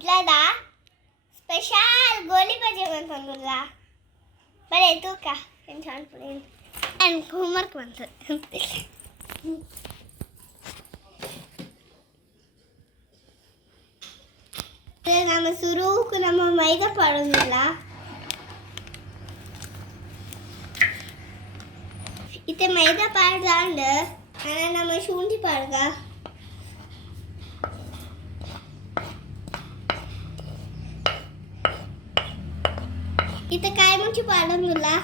कुठला स्पेशल गोली बजे म्हणतो तुला बरे तू का छान पुढे आणि होमवर्क म्हणतो நம்ம சுருவுக்கு நம்ம மைதா பாடுங்களா इथे मैदा पाडजांड आणि நம்ம ಶುಂಠಿ ಪಾಡ್ಗ इथे काय मुंची पाडन तुला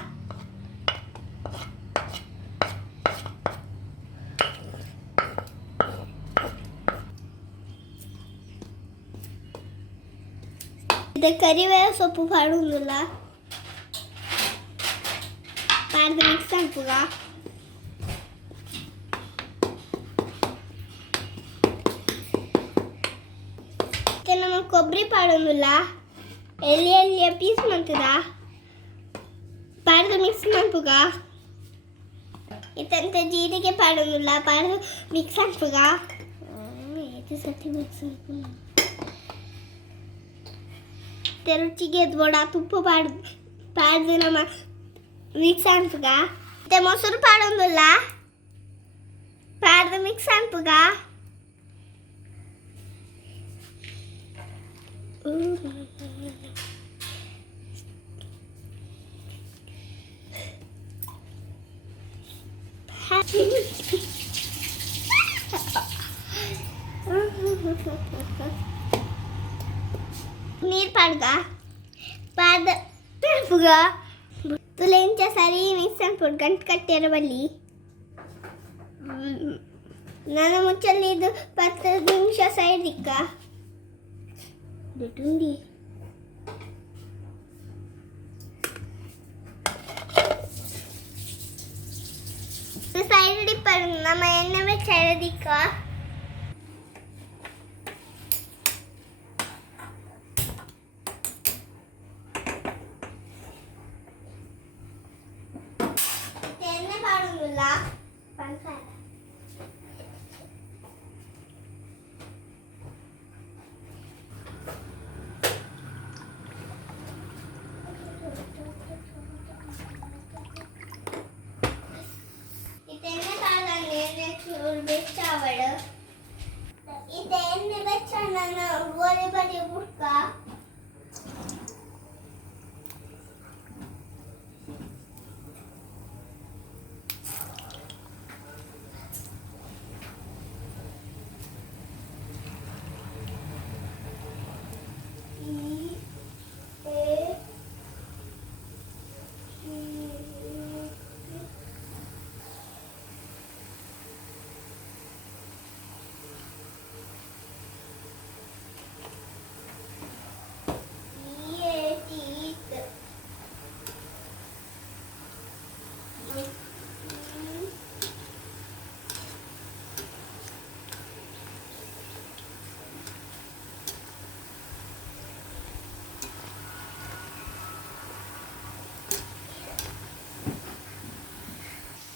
इथे करिवेळ सोपू पाडून तुला पाड मिक्स सांगूगा ನಮ್ಮ ಕೊಬ್ಬರಿ ಪಾಡೋದಿಲ್ಲ ಎಲ್ಲಿ ಎಲ್ಲಿ ಪೀಸ್ ಮಾಡ್ತದ ಪಾಡ್ದು ಮಿಕ್ಸ್ ಮಾಡ್ಪುಗ ಇತ್ತಂತ ಜೀರಿಗೆ ಪಾಡೋದಿಲ್ಲ ಪಾಡ್ದು ಮಿಕ್ಸ್ ಹಾಕ್ಪುಗ ಇದು ಸತಿ ಮಿಕ್ಸ್ ರುಚಿಗೆ ಬೋಡ ತುಪ್ಪ ಪಾಡ್ದು ನಮ್ಮ ಮಿಕ್ಸ್ ಹಾಕ್ಪುಗ ಮತ್ತೆ ಮೊಸರು ಪಾಡೋದಿಲ್ಲ ಪಾಡ್ದು ಮಿಕ್ಸ್ ಹಾಕ್ಪುಗ नीर पाडगा पाड पुगा तुला यांच्या सारी मिक्स फुड ಗಂಟು ಕಟ್ಟಿರ ಬಲ್ಲಿ ನಾನು ಮುಚ್ಚಲ್ಲಿ ಇದು 10 ನಿಮಿಷ ಸೈಡ್ ಇಕ್ಕ ಡಿಟುಂಡಿ ಸೈಡ್ ಡಿಪ್ಪರ್ ನಮ್ಮ ಎಣ್ಣೆ ಬೆಚ್ಚದಿಕ್ಕ ಎಣ್ಣೆ ಪಾಡುದಿಲ್ಲ ಪಂಚಾಯ गोली बजे बुटका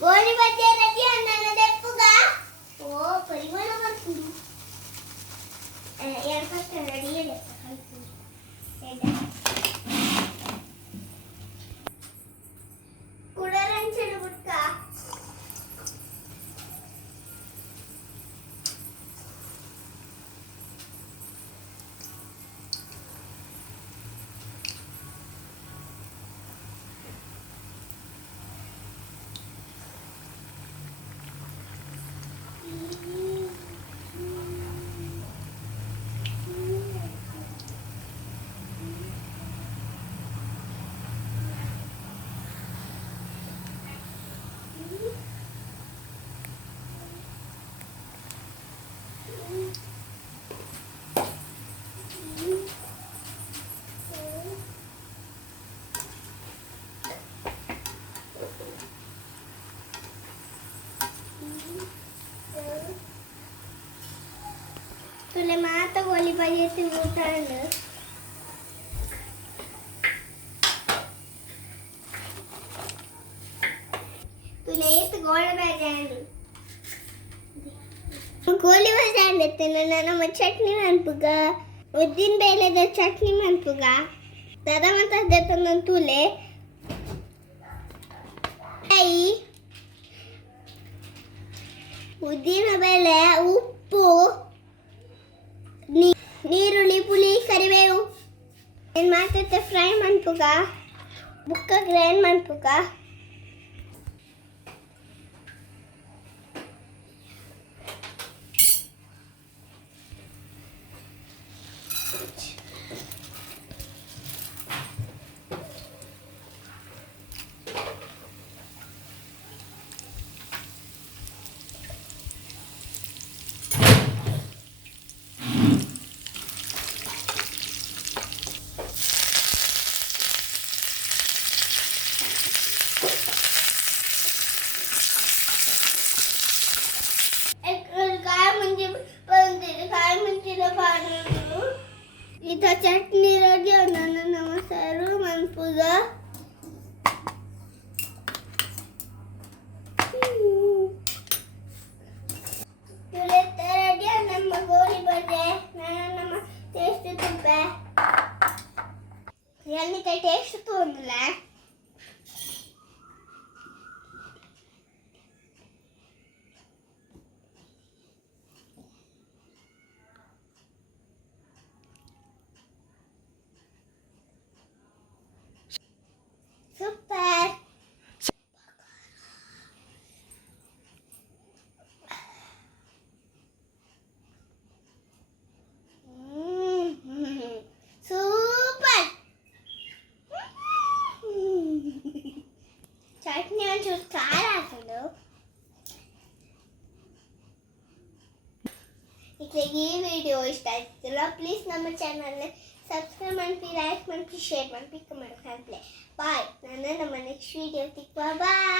गोली बजे रेडी अन्ना देपुगा ओ परिवार बंतु यार फस्ट रेडी है कुडರಂಚೆ बुटका तुले माता गोली बाजे ते उतारलं तुले येत गोली बाजे गोली बाजे देते ना मग चटणी आणपुगा उद्दीन बेलेದ ಚಟ್ನಿ ಮನ್ಪುಗ ದದ ಮಂತ ದೆತೊಂದೊಂದು ತೂಲೆ ಐ ಉದ್ದಿನ ಬೇಳೆ ಉಪ್ಪು ನೀರುಳ್ಳಿ ಪುಳಿ ಕರಿಬೇವು ಏನು ಮಾಡ್ತೈತೆ ಫ್ರೈ ಮನ್ಪುಗ ಬುಕ್ಕ ಗ್ರೈಂಡ್ ಮನ್ಪುಗ इथं चटणी रेडी होणार नमस्कार मनपूजा तुले रेडी ನಮ್ಮ ಗೋಲಿ ಬಜೆ ನಮ್ಮ ಟೇಸ್ಟ್ ತುಂಬೆ ಎಲ್ಲಿದೆ ಟೇಸ್ಟ್ ತೋಂದಿಲ್ಲ Super. Super. ಚಟ್ನಿ ಒಂಚೂರು ಖಾರ ಹಾಕೊಂಡು ಈ ವಿಡಿಯೋ ಇಷ್ಟ ಆಯ್ತಲ್ಲ ಪ್ಲೀಸ್ ನಮ್ಮ ಚಾನಲ್ನ ಸಬ್ಸ್ಕ್ರೈಬ್ ಮಾಡಿ ಲೈಕ್ ಮಾಡಿ ಶೇರ್ ಮಾಡಿ ಕಮೆಂಟ್ ಮಾಡಿ ಬಾಯ್ ನಾನು ನಮ್ಮ ನೆಕ್ಸ್ಟ್ ವಿಡಿಯೋ ಸಿಕ್ಕುವ ಬಾಯ್